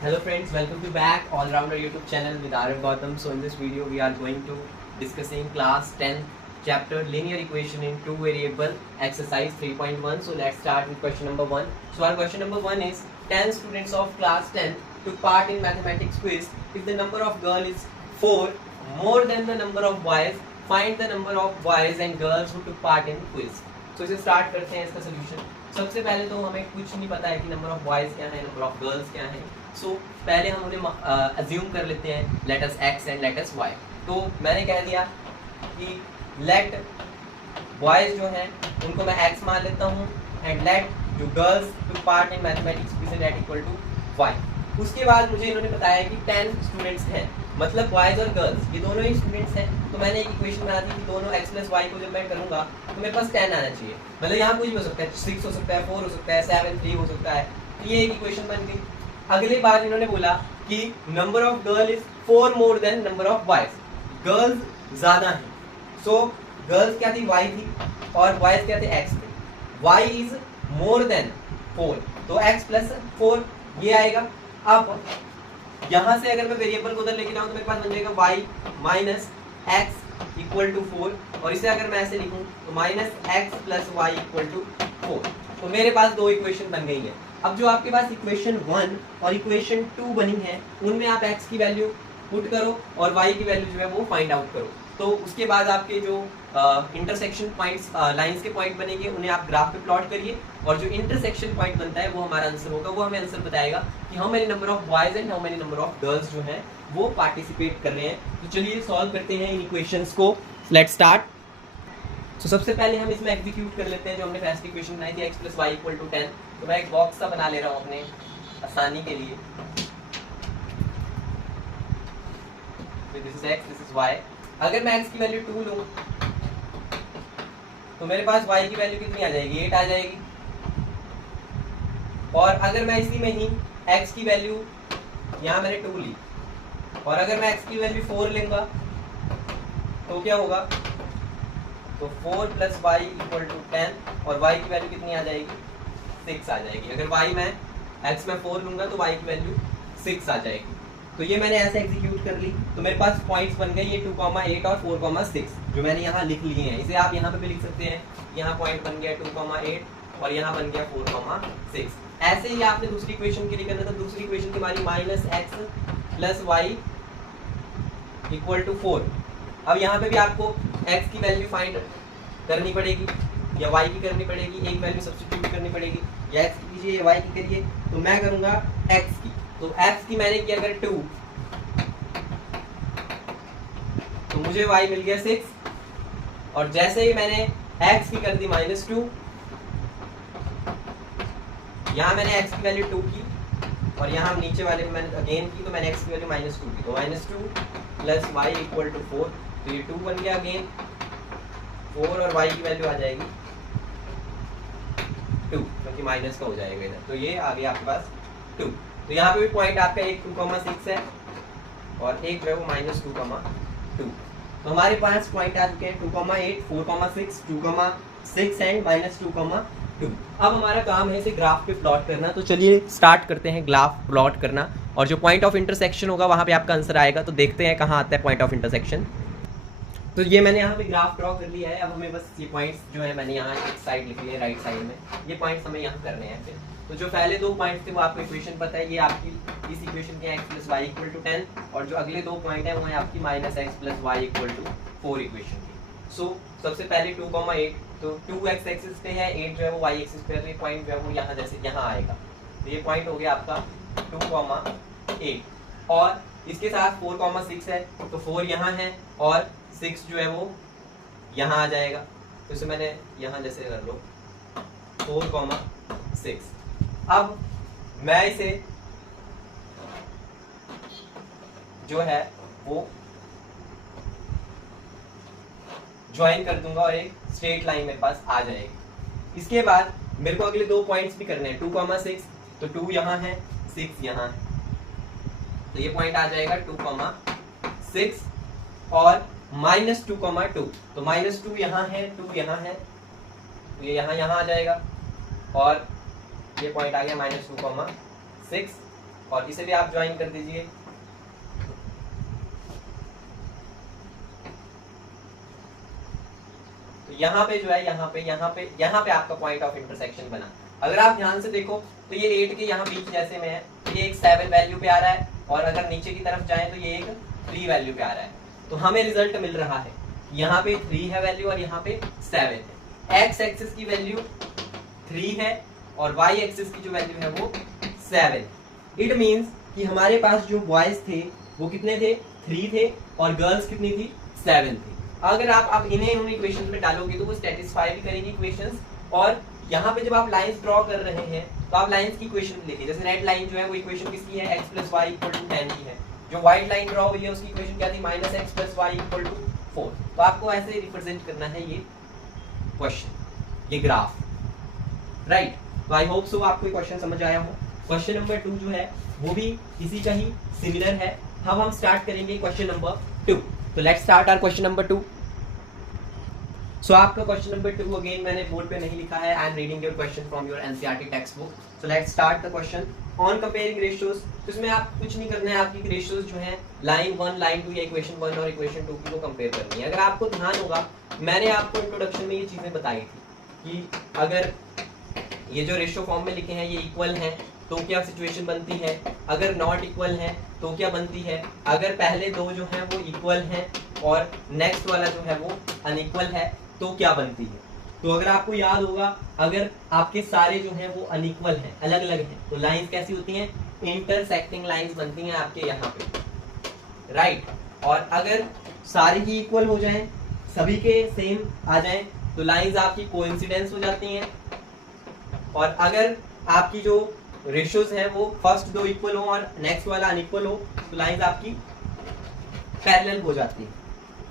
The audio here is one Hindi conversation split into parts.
Hello friends, welcome to back All Rounder YouTube channel with Arav Gautam. So in this video we are going to discussing class 10 chapter linear equation in two variable exercise 3.1. So let's start with question number 1. So our question number 1 is 10 students of class 10 took part in mathematics quiz. If the number of girls is 4 more than the number of boys, find the number of boys and girls who took part in quiz. So इसे start करते हैं इसका solution. सबसे पहले तो हमें कुछ नहीं पता है कि नंबर ऑफ बॉयज क्या है, नंबर ऑफ गर्ल्स क्या है. सो पहले हम उन्हें अज्यूम कर लेते हैं let us x and let us why. तो मैंने कह दिया कि लेट बॉयज जो हैं उनको मैं एक्स मान लेता हूँ एंड लेट जो girls to part in mathematics quiz that equal to y. उसके बाद मुझे इन्होंने बताया कि 10 स्टूडेंट्स हैं, मतलब बॉयज और गर्ल्स ये दोनों ही स्टूडेंट्स हैं. तो मैंने एक इक्वेशन बना दी कि दोनों x प्लस वाई को जब मैं करूँगा तो मेरे पास 10 आना चाहिए. मतलब यहाँ कुछ भी हो सकता है, 6 हो सकता है, 4 हो सकता है, 7, 3 हो सकता है. तो ये एक इक्वेशन बन गई. अगली बार इन्होंने बोला कि number of girl is 4 more than number of boys. Girls ज्यादा हैं. सो गर्ल्स क्या थी, y थी, और बॉयज क्या थे, x थे. y इज मोर देन 4, तो x प्लस 4 ये आएगा. अब यहाँ से अगर मैं वेरिएबल को उधर लेके जाऊँ तो मेरे पास बन जाएगा y minus x equal to 4, और इसे अगर मैं ऐसे लिखूँ तो minus x plus y equal to 4. तो मेरे पास दो इक्वेशन बन गई है. अब जो आपके पास इक्वेशन 1 और इक्वेशन 2 बनी है उनमें आप x की वैल्यू पुट करो और y की वैल्यू जो है वो फाइंड आउट करो. तो उसके बाद आपके जो इंटरसेक्शन पॉइंट्स लाइंस के पॉइंट बनेंगे उन्हें आप ग्राफ पे प्लॉट करिए, और जो इंटरसेक्शन पॉइंट बनता है वो हमारा आंसर होगा. वो हमें आंसर बताएगा कि how many number of boys and how many number of girls जो हैं वो पार्टिसिपेट कर रहे हैं. तो चलिए सॉल्व करते हैं इन इक्वेशंस को. Let's start. तो सबसे पहले हम इसमें एग्जीक्यूट कर लेते हैं जो हमने फर्स्ट इक्वेशन बनाई थी x plus y equal to 10. तो मैं एक बॉक्स सा बना ले रहा हूँ अपने आसानी के लिए. This is x, this is y. अगर मैं x की वैल्यू 2 लूँ तो मेरे पास y की वैल्यू कितनी आ जाएगी, 8 आ जाएगी. और अगर मैं इसी में ही x की वैल्यू यहाँ मैंने 2 ली, और अगर मैं x की वैल्यू 4 लूँगा तो क्या होगा, तो 4 प्लस वाई इक्वल टू 10, और y की वैल्यू कितनी आ जाएगी, 6 आ जाएगी. अगर y में x में 4 लूँगा तो y की वैल्यू 6 आ जाएगी. तो ये मैंने ऐसे एग्जीक्यूट कर ली. तो मेरे पास पॉइंट्स बन गए ये 2,8 और 4,6 जो मैंने यहाँ लिख लिए हैं. इसे आप यहाँ पे भी लिख सकते हैं. यहाँ पॉइंट बन गया 2,8 और यहाँ बन गया 4,6. ऐसे ही आपने दूसरी इक्वेशन के लिए करना था. दूसरी इक्वेशन की हमारी minus x plus y equal to 4. अब यहाँ पे भी आपको x की वैल्यू फाइंड करनी पड़ेगी या y की करनी पड़ेगी. एक वैल्यू सब्स्टिट्यूट करनी पड़ेगी, या x की कीजिए या y की करिए. तो मैं करूँगा x की. तो x की मैंने किया अगर 2 तो मुझे y मिल गया 6, और जैसे ही मैंने x की कर दी -2, यहाँ मैंने x की वैल्यू 2 की और यहाँ नीचे वाले में मैंने अगेन की, तो मैंने x की वैल्यू -2 की. तो -2 प्लस y इक्वल टू 4, तो ये 2 बन गया अगेन 4, और y की वैल्यू आ जाएगी 2 क्योंकि माइनस का हो जाएगा इधर. तो ये आ गया आपके पास 2. तो यहाँ पे भी पॉइंट आपका एक 2,6 है और एक जो है वो -2,2. तो हमारे पास पॉइंट आ चुके हैं 2,8, 4,6, 2,6 एंड -2,2. अब हमारा काम है इसे ग्राफ पे प्लॉट करना. तो चलिए स्टार्ट करते हैं ग्राफ प्लॉट करना, और जो पॉइंट ऑफ इंटरसेक्शन होगा वहाँ पे आपका आंसर आएगा. तो देखते हैं कहाँ आता है पॉइंट ऑफ इंटरसेक्शन. तो ये मैंने यहाँ पे ग्राफ ड्रॉ कर लिया है. अब हमें बस ये पॉइंट्स जो है मैंने यहाँ एक साइड लिख लिया राइट साइड में, ये पॉइंट्स हमें यहाँ करने हैं. फिर तो जो पहले दो पॉइंट्स थे वो आपको इक्वेशन पता है, ये आपकी इस इक्वेशन के x plus y equal to 10, और जो अगले दो पॉइंट है वो है आपकी minus x plus y equal to 4 equation की. सो सबसे पहले 2,8, तो 2x एक्सिस पे है, 8 जो है वो y एक्सिस पे है, तो ये पॉइंट जो है वो यहाँ जैसे यहाँ आएगा. तो ये पॉइंट हो गया आपका 2,8, और इसके साथ 4,6 है, तो 4 यहाँ है और 6 जो है वो यहाँ आ जाएगा. तो इसे मैंने यहाँ जैसे कर लो 4,6. अब मैं इसे जो है वो ज्वाइन कर दूंगा और एक स्ट्रेट लाइन मेरे पास आ जाएगी. इसके बाद मेरे को अगले दो पॉइंट्स भी करने हैं. 2,6, तो 2 यहाँ है, 6 यहाँ है, तो ये पॉइंट आ जाएगा 2,6 और -2,2. तो -2 यहाँ है, 2 यहाँ है, तो ये यहाँ आ जाएगा, और ये पॉइंट आ गया -2,6 और इसे भी आप ज्वाइन कर दीजिए। तो यहाँ पे जो है यहाँ पे आपका पॉइंट ऑफ इंटरसेक्शन बना। अगर आप ध्यान से देखो तो ये 8 के यहाँ बीच जैसे में है, ये एक 7 वैल्यू पे आ रहा है, और अगर नीचे की तरफ जाए तो ये एक 3 वैल्यू पे आ रहा है। तो हमें रिजल्ट मिल रहा है यहाँ पे 3 है वैल्यू और यहाँ पे 7 है। एक्स एक्सिस की वैल्यू 3 है और वाई एक्सिस की जो वैल्यू है वो 7। इट मीन्स कि हमारे पास जो बॉयज थे वो कितने थे, 3 थे, और गर्ल्स कितनी थी, 7 थी। अगर आप अब इन्हें उन इक्वेशंस में डालोगे तो वो सेटिस्फाई भी करेंगी इक्वेशंस। और यहाँ पे जब आप लाइंस ड्रॉ कर रहे हैं तो आप लाइंस की इक्वेशन लिखिए। जैसे रेड लाइन जो है वो इक्वेशन किसकी है, x + y = 10 की है। जो व्हाइट लाइन ड्रॉ हुई है उसकी इक्वेशन क्या थी, -x + y = 4। तो आपको ऐसे रिप्रेजेंट करना है ये क्वेश्चन, ये ग्राफ, राइट। तो आई होप सो आपको ये क्वेश्चन समझ आया हो। क्वेश्चन नंबर 2 जो है वो भी इसी का ही सिमिलर है। अब हम स्टार्ट करेंगे क्वेश्चन नंबर 2। तो let's start our question number 2। So आपका क्वेश्चन नंबर 2 अगेन मैंने बोर्ड पे नहीं लिखा है, I am reading your question from your NCERT textbook. So let's start the question on comparing ratios. तो इसमें आप कुछ नहीं करना है, आपकी रेशियोज जो है लाइन 1 लाइन 2 या इक्वेशन 1 और इक्वेशन 2 की वो कंपेयर करनी है। अगर आपको ध्यान होगा मैंने आपको इंट्रोडक्शन में ये चीजें बताई थी कि अगर ये जो रेशियो फॉर्म में लिखे हैं ये इक्वल हैं तो क्या सिचुएशन बनती है, अगर नॉट इक्वल है तो क्या बनती है, अगर पहले दो जो हैं वो इक्वल हैं और नेक्स्ट वाला जो है वो अनइक्वल है तो क्या बनती है। तो अगर आपको याद होगा अगर आपके सारे जो हैं वो अनइक्वल हैं, अलग अलग हैं, तो लाइंस कैसी होती हैं, इंटरसेक्टिंग लाइंस बनती हैं आपके यहाँ पे, राइट। और अगर सारे ही इक्वल हो जाएं, सभी के सेम आ जाएं, तो लाइंस आपकी कोइंसिडेंस हो जाती हैं। और अगर आपकी जो रेशियोज हैं वो फर्स्ट दो इक्वल हो और नेक्स्ट वाला अनइक्वल हो तो लाइंस आपकी पैरेलल हो जाती है।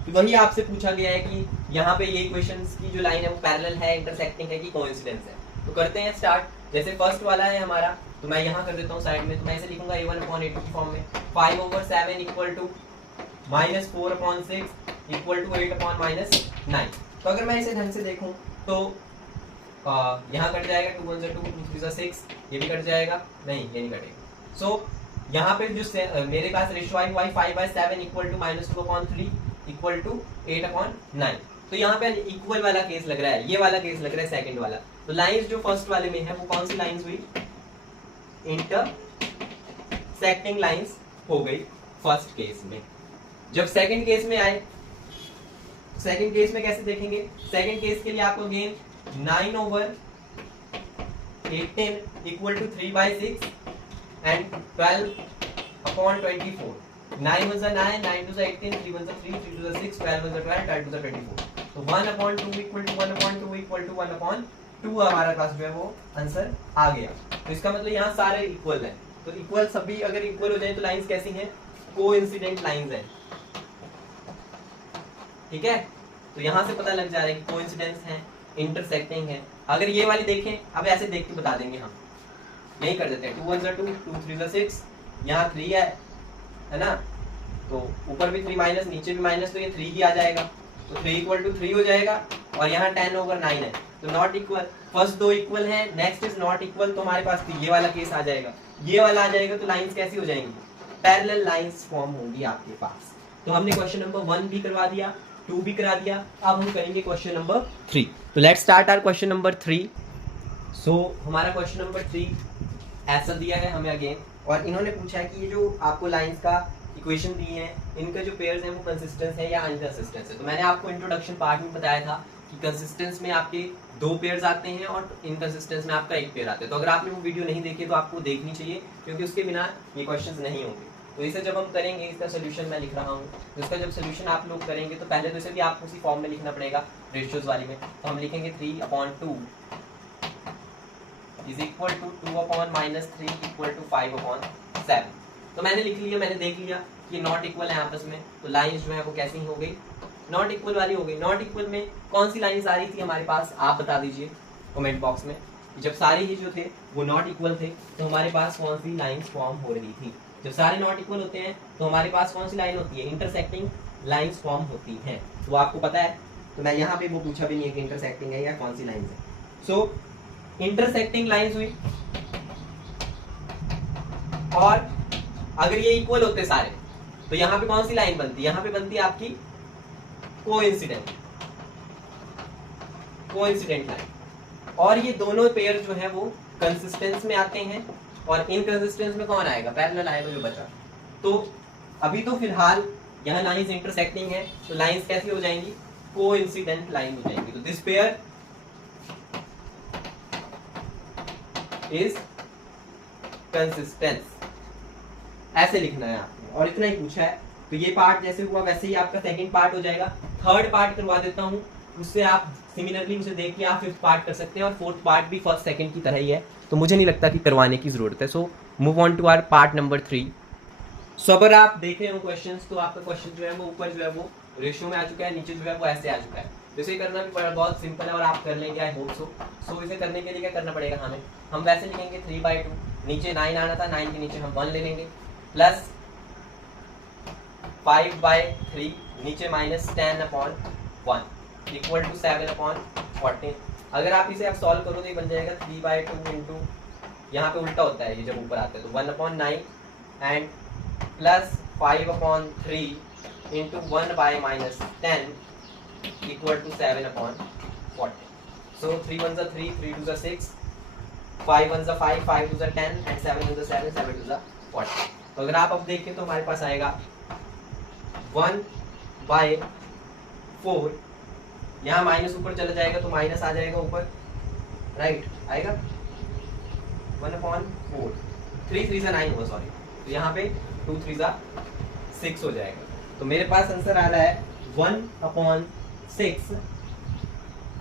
तो वही आपसे पूछा गया है कि यहाँ पे ये इक्वेशंस की जो लाइन है वो पैरेलल है, इंटरसेक्टिंग है कि कोइंसिडेंस है। तो करते हैं स्टार्ट। जैसे फर्स्ट वाला है हमारा, तो मैं यहाँ कर देता हूँ साइड में, तो मैं इसे लिखूंगा a1/a2 की फॉर्म में, 5/7 = -4/6 = 8/-9। तो अगर मैं इसे ढंग से देखूं तो यहाँ कट जाएगा, 2 1 2 2 3 6, ये भी कट जाएगा, नहीं ये नहीं कटेगा। सो यहाँ पे जो मेरे पास रेशियो आई हुआ 5/7 = -2/3 = 8/9। तो यहाँ पे इक्वल वाला केस लग रहा है, ये वाला केस लग रहा है सेकंड वाला। तो लाइंस जो फर्स्ट वाले में है वो कौन सी लाइंस हुई, इंटरसेक्टिंग लाइंस हो गई फर्स्ट केस में। जब सेकंड केस में आए, सेकंड केस में कैसे देखेंगे, सेकंड केस के लिए आपको अगेन 9/18 = 3/6 and 12/24। 9 1 9, 9 2 18, 3 1 3, 3 2 6, 12 1 12, 12 2 24। तो 1/2 = 1/2 = 1/2 हमारा पास जो है वो आंसर आ गया। तो इसका मतलब यहाँ सारे इक्वल हैं। तो इक्वल सभी अगर इक्वल हो जाए तो लाइंस कैसी हैं, कोइंसिडेंट लाइंस हैं, ठीक है। तो यहाँ से पता लग जा रहा है कि कोइंसिडेंस है, इंटरसेक्टिंग है। अगर ये वाली देखें, अब ऐसे देख के बता देंगे हम, यही कर देते हैं, 2 1 2, 2 3 6, यहाँ 3 है ना, तो ऊपर भी 3 माइनस, नीचे भी माइनस, तो ये 3 ही आ जाएगा। तो 3 = 3 हो जाएगा। और यहाँ 10/9 है, तो नॉट इक्वल, फर्स्ट दो इक्वल है, नेक्स्ट इज नॉट इक्वल, तो हमारे पास ये वाला केस आ जाएगा, ये वाला आ जाएगा। तो लाइंस कैसी हो जाएंगी, पैरेलल लाइंस फॉर्म होंगी आपके पास। तो हमने क्वेश्चन नंबर 1 भी करवा दिया, 2 भी करा दिया, अब हम करेंगे क्वेश्चन नंबर 3। तो let's start our question number 3। So हमारा क्वेश्चन नंबर 3 ऐसा दिया है हमें अगेन, और इन्होंने पूछा है कि ये जो आपको लाइंस का इक्वेशन दी है, इनका जो पेयर्स हैं वो कंसिस्टेंस है या अनकंसिस्टेंस है। तो मैंने आपको इंट्रोडक्शन पार्ट में बताया था कि कंसिस्टेंस में आपके 2 पेयर्स आते हैं और इनकंसिस्टेंस में आपका 1 पेयर आता है। तो अगर आपने वो वीडियो नहीं देखी तो आपको देखनी चाहिए, क्योंकि उसके बिना ये क्वेश्चंस नहीं होंगे। तो इसे जब हम करेंगे, इसका सोल्यूशन मैं लिख रहा हूँ, तो इसका जब सोल्यूशन आप लोग करेंगे तो पहले तो इसे भी आपको उसी फॉर्म में लिखना पड़ेगा रेशियोज वाली में। तो हम लिखेंगे 3/2 = 2 -3 = 5/7। तो मैंने लिख लिया, मैंने देख लिया कि नॉट इक्वल है आपस में, तो लाइंस जो है वो कैसी हो गई, नॉट इक्वल वाली हो गई। नॉट इक्वल में कौन सी लाइंस आ रही थी हमारे पास, आप बता दीजिए कमेंट बॉक्स में। जब सारे ही जो थे वो नॉट इक्वल थे तो हमारे पास कौन सी लाइंस फॉर्म हो रही थी। जब सारे नॉट इक्वल होते हैं तो हमारे पास कौन सी लाइन होती है, इंटरसेक्टिंग लाइंस फॉर्म होती हैं। तो आपको पता है, तो मैं यहाँ पे वो पूछा भी नहीं है कि इंटरसेक्टिंग है या कौन सी लाइंस है। सो इंटरसेक्टिंग लाइंस हुई, और अगर ये इक्वल होते सारे तो यहाँ पे कौन सी लाइन बनती है, यहाँ पे बनती है आपकी कोइंसिडेंट लाइन। और ये दोनों पेयर जो है वो कंसिस्टेंस में आते हैं और इनकंसिस्टेंस में कौन आएगा, पैरेलल आएगा जो बचा। तो अभी तो फिलहाल यहाँ लाइंस इंटरसेक्टिंग है, तो लाइंस कैसी हो जाएंगी, कोइंसिडेंट लाइन हो जाएंगी। तो दिस पेयर इज कंसिस्टेंस, ऐसे लिखना है आपने, और इतना ही पूछा है। तो ये पार्ट जैसे हुआ वैसे ही आपका सेकंड पार्ट हो जाएगा। थर्ड पार्ट करवा देता हूँ, उससे आप सिमिलरली उसे देख के आप फिफ्थ पार्ट कर सकते हैं, और फोर्थ पार्ट भी फर्स्ट सेकंड की तरह ही है, तो मुझे नहीं लगता कि करवाने की जरूरत है। So move on to our part number 3। So अगर आप देख रहे हो क्वेश्चंस, तो आपका क्वेश्चन जो है वो ऊपर जो है वो रेशियो में आ चुका है, नीचे जो है वो ऐसे आ चुका है। तो इसे करना भी बहुत सिंपल है और आप कर लेंगे, आई होप सो। सो इसे करने के लिए क्या करना पड़ेगा हमें, हम वैसे लिखेंगे 3/2, नीचे 9 आना था, 9 के नीचे हम 1 ले लेंगे, प्लस 5/3, नीचे -10/1 इक्वल टू 7/14। अगर आप इसे आप सॉल्व करो तो ये बन जाएगा 3/2 इंटू, यहाँ पे उल्टा होता है ये जब ऊपर आता है, तो 1/9 and plus 5/3 into 1/-10 equal to 7/14। So 3 1 3, 3 2 6, 5 1 5, 5 2 10 and 7 1 7, 7 2 14। तो अगर आप अब देखें तो हमारे पास आएगा 1/4, यहाँ माइनस ऊपर चला जाएगा तो माइनस आ जाएगा ऊपर, राइट आएगा 1/4, 3 3 9 हुआ, सॉरी, तो यहाँ पे 2 3 6 हो जाएगा। तो मेरे पास आंसर आ रहा है 1/6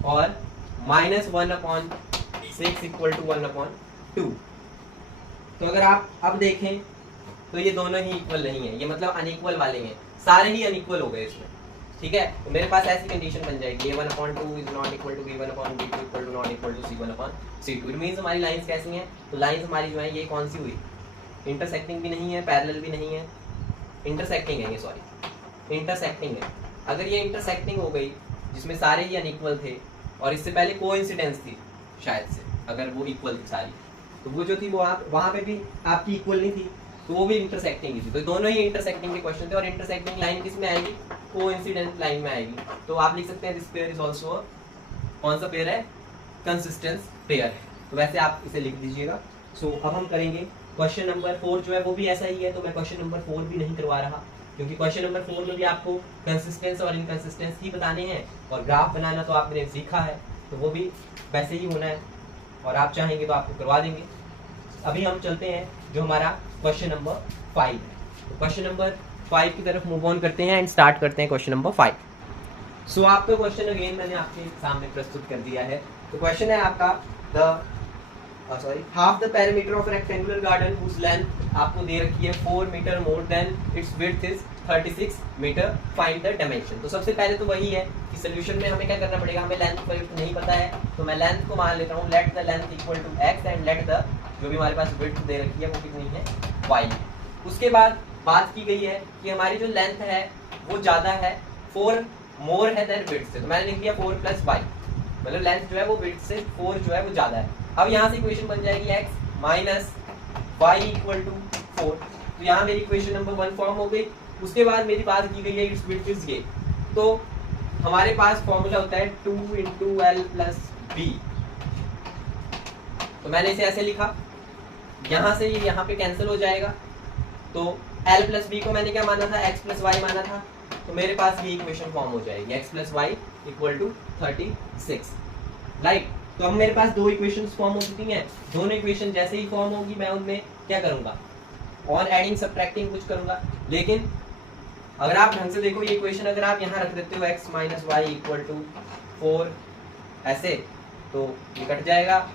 और -1/6 इक्वल टू 1/2। तो अगर आप अब देखें तो ये दोनों ही इक्वल नहीं है, ये मतलब अनइक्वल वाले हैं, सारे ही अनइक्वल हो गए इसमें, ठीक है। तो मेरे पास ऐसी कंडीशन बन जाएगी a1/2 is not equal to b1/b2 equal to not equal to c1/c2। It means हमारी लाइंस कैसी हैं, तो लाइंस हमारी जो है ये कौन सी हुई, इंटरसेक्टिंग भी नहीं है, पैरेलल भी नहीं है, इंटरसेक्टिंग है ये, सॉरी इंटरसेक्टिंग है। अगर ये इंटरसेक्टिंग हो गई जिसमें सारे ही अनइक्वल थे और इससे पहले कोइंसिडेंस थी शायद से, अगर वो इक्वल थी सारी, तो वो जो थी वो आप वहाँ पे भी आपकी इक्वल नहीं थी, तो वो भी इंटरसेक्टिंग ही थी। तो दोनों ही इंटरसेक्टिंग के क्वेश्चन थे, और इंटरसेक्टिंग लाइन किस में आएगी, कोइंसिडेंट लाइन में आएगी। तो आप लिख सकते हैं दिस पेयर इज आल्सो, कौन सा पेयर है, कंसिस्टेंस पेयर है। तो वैसे आप इसे लिख दीजिएगा। सो अब हम करेंगे क्वेश्चन नंबर 4 जो है वो भी ऐसा ही है, तो मैं क्वेश्चन नंबर 4 भी नहीं करवा रहा, क्योंकि क्वेश्चन नंबर 4 में भी आपको कंसिस्टेंस और इनकंसिस्टेंस ही बताने हैं, और ग्राफ बनाना तो आपने सीखा है, तो वो भी वैसे ही होना है, और आप चाहेंगे तो आपको करवा देंगे। अभी हम चलते हैं जो हमारा क्वेश्चन नंबर 5 है, तो क्वेश्चन नंबर 5 की तरफ मूव ऑन करते हैं एंड स्टार्ट करते हैं क्वेश्चन नंबर 5। सो आपका क्वेश्चन अगेन मैंने आपके सामने प्रस्तुत कर दिया है। तो क्वेश्चन है आपका half the perimeter of rectangular garden whose length आपको दे रखी है 4 metre more than its width is 36 metre, find the dimension. तो सबसे पहले तो वही है कि सोल्यूशन में हमें क्या करना पड़ेगा, हमें लेंथ का नहीं पता है, तो मैं लेंथ को मान लेता हूँ, let the length equal to x and let the जो भी हमारे पास विड्थ दे रखी है वो कितनी है, y। उसके बाद बात की गई है कि हमारी जो लेंथ है वो ज़्यादा है, 4 मोर है देन विड्थ से, तो मैंने लिख दिया 4 + y, मतलब लेंथ जो है वो विड्थ से 4 जो है वो ज़्यादा है। अब यहाँ से इक्वेशन बन जाएगी x - y इक्वल टू 4, तो यहाँ मेरी इक्वेशन नंबर 1 फॉर्म हो गई। उसके बाद मेरी बात की गई है इट्स विड्थ इज ये, तो हमारे पास फॉर्मूला होता है 2 × l + b, तो मैंने इसे ऐसे लिखा, यहाँ से ये यहाँ पे कैंसिल हो जाएगा, तो l + b को मैंने क्या माना था, x + y माना था, तो मेरे पास ये इक्वेशन फॉर्म हो जाएगी x + y equal to 36, right. तो अब मेरे पास दो इक्वेशंस फॉर्म हो चुकी हैं, दोनों इक्वेशन जैसे ही फॉर्म होगी मैं उनमें क्या करूंगा, और एडिंग सब्ट्रैक्टिंग कुछ करूंगा। लेकिन अगर आप ढंग से देखो ये इक्वेशन अगर आप यहाँ रख देते हो x - y इक्वल टू 4 ऐसे, तो ये कट जाएगा,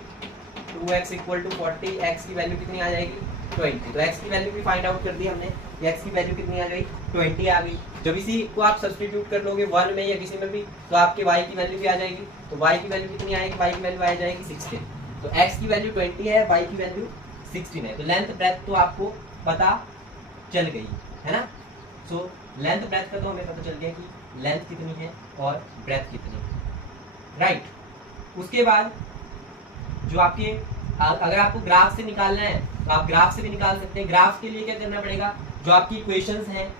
2x इक्वल टू 40, x की वैल्यू कितनी आ जाएगी 20, तो x की वैल्यू भी फाइंड आउट कर दी हमने, x की वैल्यू कितनी आ गई 20 आ गई। जब इसी को आप सब्स्टिट्यूट कर लोगे 1 में या किसी में भी, तो आपके y की वैल्यू भी आ जाएगी, तो y की वैल्यू कितनी आएगी, y की वैल्यू आ जाएगी 16, तो x की वैल्यू 20 है, y की वैल्यू 16 है, तो लेंथ ब्रेथ तो आपको पता चल गई है ना। सो लेंथ ब्रेथ का तो हमें पता चल गया कि लेंथ कितनी है और ब्रेथ कितनी है, राइट। उसके बाद जो आपके अगर आपको ग्राफ से निकालना है तो आप ग्राफ से भी निकाल सकते हैं। ग्राफ के लिए क्या करना पड़ेगा, जो आपकी इक्वेशंस हैं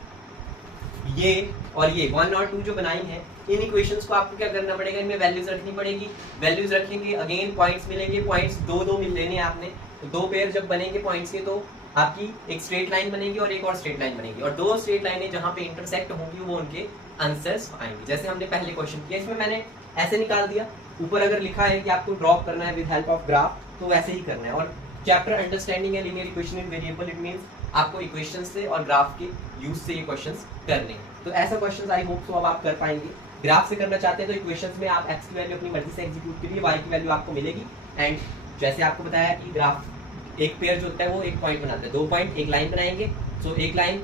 ये और ये 1 और 2 जो बनाई है, इन इक्वेशंस को आपको क्या करना पड़ेगा, इनमें वैल्यूज रखनी पड़ेगी। वैल्यूज रखेंगे, अगेन पॉइंट्स मिलेंगे, पॉइंट्स दो मिल लेने हैं आपने। तो दो पेयर जब बनेंगे पॉइंट्स के तो आपकी एक स्ट्रेट लाइन बनेगी और एक और स्ट्रेट लाइन बनेगी, और दो स्ट्रेट लाइनें जहाँ पे इंटरसेक्ट होंगी वो उनके आंसर्स आएंगे। जैसे हमने पहले क्वेश्चन किया, इसमें मैंने ऐसे निकाल दिया। ऊपर अगर लिखा है कि आपको ड्रॉ करना है विद हेल्प ऑफ ग्राफ, तो वैसे ही करना है। और चैप्टर अंडरस्टैंडिंग है linear equation in variable, it means आपको इक्वेशन से और ग्राफ के यूज से ये क्वेश्चंस करने हैं। तो ऐसा क्वेश्चंस आई होप सो अब आप कर पाएंगे। ग्राफ से करना चाहते हैं तो इक्वेशंस में आप x की वैल्यू अपनी मर्जी से एग्जीक्यूट करिए, y की वैल्यू आपको मिलेगी। एंड जैसे आपको बताया कि ग्राफ एक पेयर जो होता है वो एक पॉइंट बनाता है, दो पॉइंट एक लाइन बनाएंगे, सो एक लाइन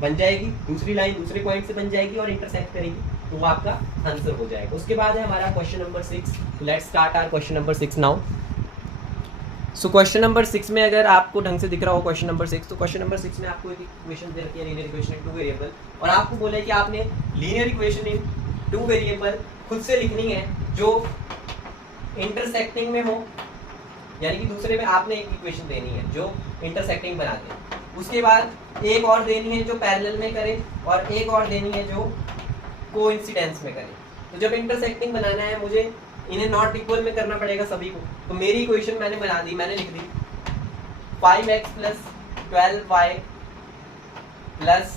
बन जाएगी, दूसरी लाइन दूसरे पॉइंट से बन जाएगी और इंटरसेक्ट करेगी, तो वो आपका आंसर हो जाएगा। उसके बाद है हमारा question number 6। Let's start our question number 6 now. So question number 6 में अगर आपको ढंग से दिख रहा हो क्वेश्चन नंबर 6, तो क्वेश्चन नंबर 6 में आपको एक इक्वेशन दे रखी है लीनियर इक्वेशन इन 2 वेरिएबल, और आपको बोला है कि आपने लीनियर इक्वेशन इन 2 वेरिएबल खुद से लिखनी है जो इंटरसेक्टिंग में हो, यानी कि दूसरे में आपने एक इक्वेशन देनी है जो इंटरसेक्टिंग बना दे। उसके बाद एक और देनी है जो पैरेलल में करे, और एक और देनी है जो कोइंसिडेंस में करे। तो जब इंटरसेक्टिंग बनाना है मुझे इन्हें नॉट इक्वल में करना पड़ेगा सभी को। तो मेरी इक्वेशन मैंने बना दी, मैंने लिख दी 5x + 12y +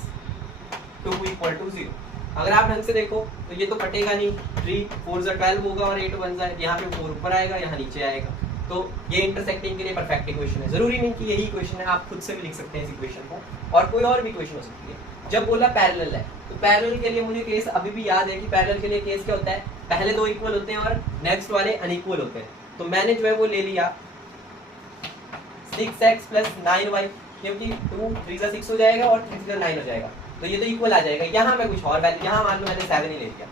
2 = 0। अगर आप ढंग से देखो तो ये तो कटेगा नहीं, 3 4 = 12 होगा और 8 1 = यहाँ पे 4 ऊपर आएगा, यहाँ नीचे आएगा। तो ये इंटरसेक्टिंग के लिए परफेक्ट इक्वेशन है। जरूरी नहीं कि यही इक्वेशन है, आप खुद से भी लिख सकते हैं इस इक्वेशन को, और कोई और भी इक्वेशन हो सकती है। जब बोला पैरेलल है, तो पैरेलल के लिए मुझे केस अभी भी याद है कि पैरेलल के लिए केस क्या होता है, पहले दो इक्वल होते हैं और नेक्स्ट वाले अनइक्वल होते हैं। तो मैंने जो है वो ले लिया 6x + 9y, क्योंकि 2 3 = 6 हो जाएगा और 3 3 = 9 हो जाएगा, तो ये तो इक्वल आ जाएगा। यहाँ मैं कुछ और वैल्यू, यहाँ मान लो मैंने 7 ही ले लिया,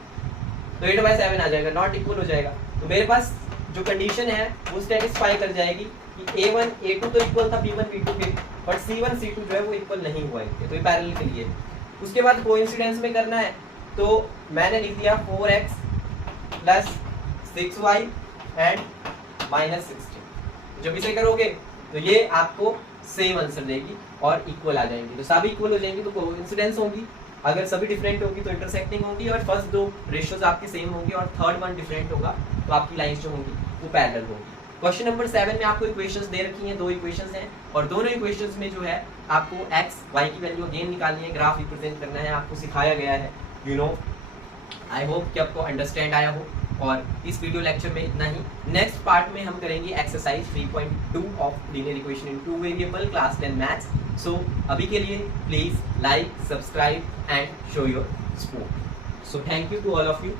तो 8/7 आ जाएगा, नॉट इक्वल हो जाएगा। तो मेरे पास जो कंडीशन है वो सेटिस्फाई कर जाएगी कि A1 A2 तो इक्वल था B1 B2 के, और C1 C2 जो है वो इक्वल नहीं हुआ है, तो ये पैरेलल के लिए। उसके बाद कोइंसिडेंस में करना है, तो मैंने लिख दिया 4x + 6y एंड -16। जब इसे करोगे तो ये आपको सेम आंसर देगी और इक्वल आ जाएंगी। तो सभी इक्वल हो जाएंगी तो कोइंसिडेंस होगी, अगर सभी डिफरेंट होगी तो इंटरसेक्टिंग होगी, और फर्स्ट दो रेशियोज आपके सेम होंगे और थर्ड वन डिफरेंट होगा तो आपकी लाइंस जो होंगी वो पैरेलल होगी। क्वेश्चन नंबर 7 में आपको इक्वेशंस दे रखी हैं, दो इक्वेशंस हैं, और दोनों इक्वेशंस में जो है आपको x y की वैल्यू अगेन निकालनी है, ग्राफ रिप्रेजेंट करना है, आपको सिखाया गया है। यू नो, आई होप कि आपको अंडरस्टैंड आया हो। और इस वीडियो लेक्चर में इतना ही। नेक्स्ट पार्ट में हम करेंगे exercise 3.2 of linear equation in 2 variable class 10 maths. So अभी के लिए please like, subscribe and show your support. So thank you to all of you.